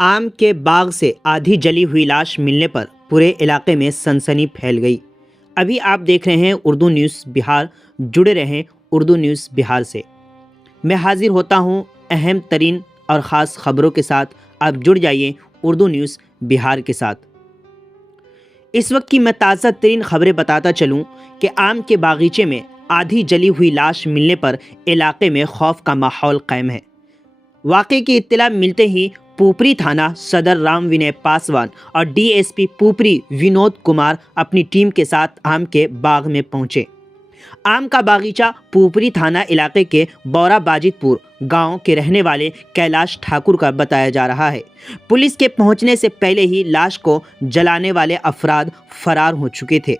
आम के बाग से आधी जली हुई लाश मिलने पर पूरे इलाके में सनसनी फैल गई। अभी आप देख रहे हैं उर्दू न्यूज़ बिहार। जुड़े रहें उर्दू न्यूज़ बिहार से। मैं हाजिर होता हूं अहम तरीन और ख़ास खबरों के साथ। आप जुड़ जाइए उर्दू न्यूज़ बिहार के साथ। इस वक्त की मैं ताज़ा तरीन खबरें बताता चलूं कि आम के बागीचे में आधी जली हुई लाश मिलने पर इलाके में खौफ का माहौल कायम है। वाक़े की इत्तला मिलते ही पुपरी थाना सदर राम विनय पासवान और डीएसपी पुपरी विनोद कुमार अपनी टीम के साथ आम के बाग में पहुंचे। आम का बागीचा पुपरी थाना इलाके के बौरा बाजितपुर गांव के रहने वाले कैलाश ठाकुर का बताया जा रहा है। पुलिस के पहुंचने से पहले ही लाश को जलाने वाले अफराद फरार हो चुके थे।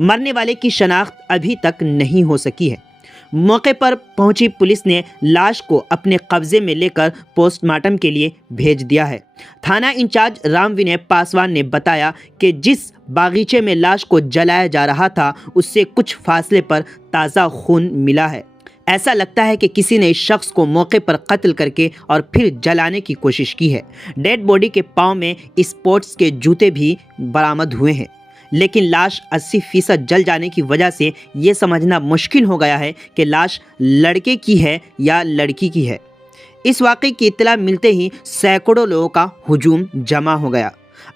मरने वाले की शनाख्त अभी तक नहीं हो सकी है। मौके पर पहुंची पुलिस ने लाश को अपने कब्जे में लेकर पोस्टमार्टम के लिए भेज दिया है। थाना इंचार्ज राम विनय पासवान ने बताया कि जिस बागीचे में लाश को जलाया जा रहा था उससे कुछ फासले पर ताज़ा खून मिला है। ऐसा लगता है कि किसी ने इस शख्स को मौके पर कत्ल करके और फिर जलाने की कोशिश की है। डेड बॉडी के पांव में स्पोर्ट्स के जूते भी बरामद हुए हैं, लेकिन लाश 80% जल जाने की वजह से ये समझना मुश्किल हो गया है कि लाश लड़के की है या लड़की की है। इस वाक़े की इत्तला मिलते ही सैकड़ों लोगों का हुजूम जमा हो गया।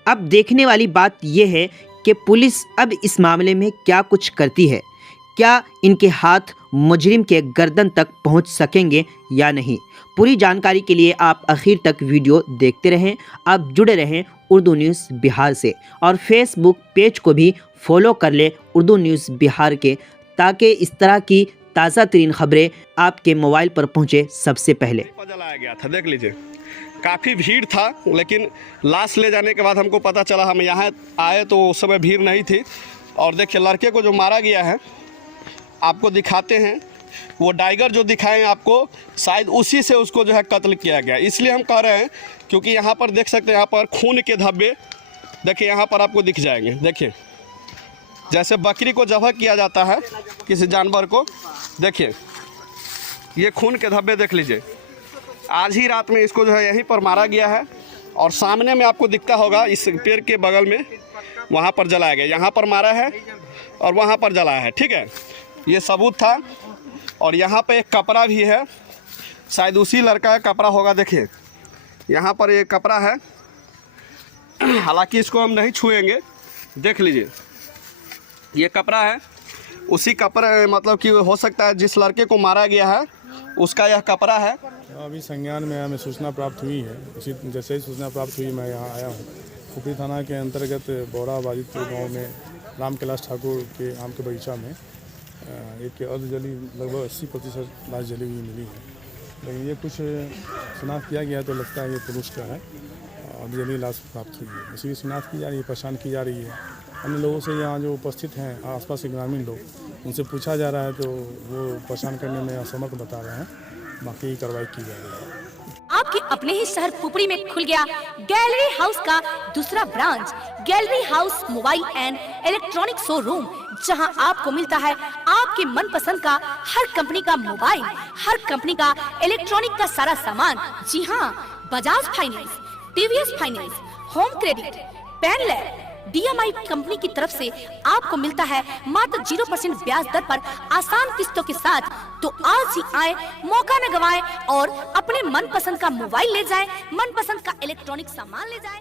अब देखने वाली बात यह है कि पुलिस अब इस मामले में क्या कुछ करती है। क्या इनके हाथ मुजरिम के गर्दन तक पहुंच सकेंगे या नहीं। पूरी जानकारी के लिए आप आखिर तक वीडियो देखते रहें। आप जुड़े रहें उर्दू न्यूज़ बिहार से और फेसबुक पेज को भी फॉलो कर ले उर्दू न्यूज़ बिहार के, ताकि इस तरह की ताज़ा तरीन खबरें आपके मोबाइल पर पहुंचे सबसे पहले। जलाया गया था, देख लीजिए, काफ़ी भीड़ था, लेकिन लाश ले जाने के बाद हमको पता चला, हम यहाँ आए तो उस समय भीड़ नहीं थी। और देखिए लड़के को जो मारा गया है आपको दिखाते हैं, वो डाइगर जो दिखाएं आपको, शायद उसी से उसको जो है कत्ल किया गया। इसलिए हम कह रहे हैं क्योंकि यहाँ पर देख सकते हैं, यहाँ पर खून के धब्बे देखिए यहाँ पर आपको दिख जाएंगे। देखिए जैसे बकरी को ज़बह किया जाता है किसी जानवर को, देखिए ये खून के धब्बे देख लीजिए। आज ही रात में इसको जो है यहीं पर मारा गया है और सामने में आपको दिखता होगा इस पेड़ के बगल में, वहाँ पर जलाया गया। यहाँ पर मारा है और वहाँ पर जलाया है, ठीक है, ये सबूत था। और यहाँ पे एक कपड़ा भी है, शायद उसी लड़का का कपड़ा होगा। देखिए यहाँ पर एक कपड़ा है, हालांकि इसको हम नहीं छुएंगे, देख लीजिए ये कपड़ा है, उसी कपड़े मतलब कि हो सकता है जिस लड़के को मारा गया है उसका यह कपड़ा है। अभी संज्ञान में हमें सूचना प्राप्त हुई है, उसी जैसे ही सूचना प्राप्त हुई मैं यहाँ आया हूँ। पुपरी थाना के अंतर्गत बौरा बाजितपुर गाँव में राम कैलाश ठाकुर के आम के बगीचा में एक अर्ध जली लगभग 80% लाश जली हुई मिली है। लेकिन ये कुछ शिनाख्त किया गया तो लगता है ये पुरुष का है। अर्ध जली लाश प्राप्त हुई है, इसी की शिनाख्त की जा रही है, पहचान की जा रही है। अन्य लोगों से यहाँ जो उपस्थित हैं आसपास के ग्रामीण लोग, उनसे पूछा जा रहा है तो वो पहचान करने में असमर्थ बता रहे हैं। बाकी कार्रवाई की जा रही है। आपके अपने ही शहर पुपरी में खुल गया गैलरी हाउस का दूसरा branch, gallery house mobile and electronic showroom, जहां आपको मिलता है आपके मनपसंद का हर कंपनी का मोबाइल, हर कंपनी का इलेक्ट्रॉनिक का सारा सामान। जी हां, Bajaj finance, TVS finance, home credit, पेनलैब, DMI कंपनी की तरफ से आपको मिलता है मात्र 0% ब्याज दर पर आसान किस्तों के साथ। तो आज ही आए, मौका न गवाएं और अपने मनपसंद का मोबाइल ले जाएं, मनपसंद का इलेक्ट्रॉनिक सामान ले जाएं।